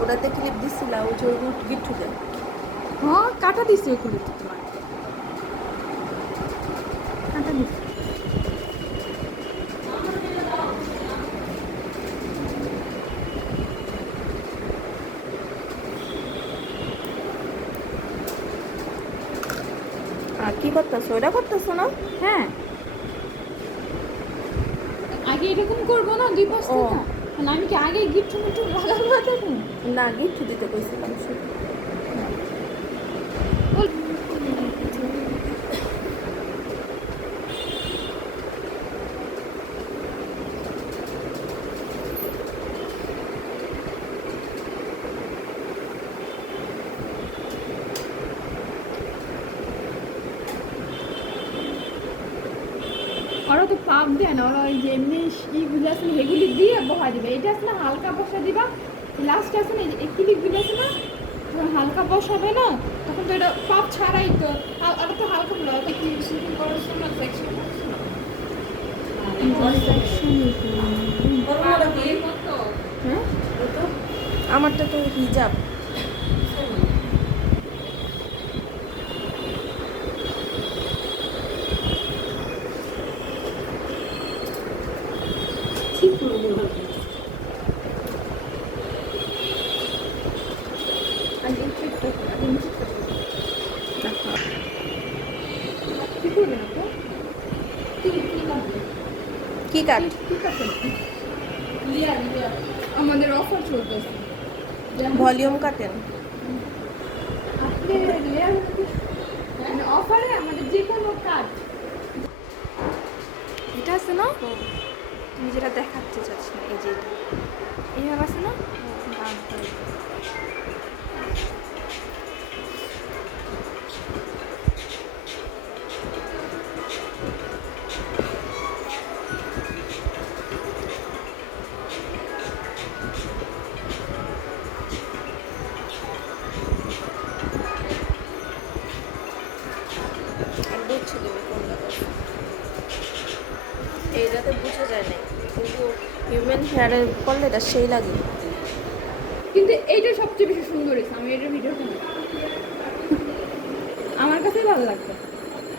ওটাতে ক্লিপ দিছিলা ওই যে ওই গিট্টুতে? হ্যাঁ কাটা দিছি ওগুলো তো তোমার কাটা দিছি। আর কি করতেছো? ওটা করতেছো না? হ্যাঁ আগে এরকম করবো না 2 পাশ ও থেকে। মানে আমি কি আগে গিফট মিটু লাগাবো তখন? না, গিট্টু দিতে কইছিলাম শুধু। ওরা তো পাপ দেয় না, ওরা ওই যে এমনি ইগুলো আছে না এগুলি দিয়ে বসা দিবে। এটা আছে না হালকা বসা দিবা, লাস্ট আছে না এই ক্লিপগুলো আছে না যখন হালকা বসাবে না তখন তো এটা পাপ ছাড়াই তো। ওরা তো হালকা বলো ওটা কি শুটিং করার সময় সেকশন করছে না। হ্যাঁ, আমারটা তো হিজাব। কি কাট? আমাদের অফার চলতেছে ভলিউম কাটেন। অফারে আমাদের যে কোনো কাজ এটা আছে না তুমি যেটা দেখাতে চাচ্ছ না এই যে এটা এইভাবে আছে না দাম করে বুঝছি তুমি কোনটা করছো। এইটাতে বুঝা যায় না, কিন্তু হিউম্যান হেয়ারে করলে এটা সেই লাগে। কিন্তু এইটা সবচেয়ে বেশি সুন্দর হয়েছে আমি এটার ভিডিওটা আমার কাছে ভালো লাগছে।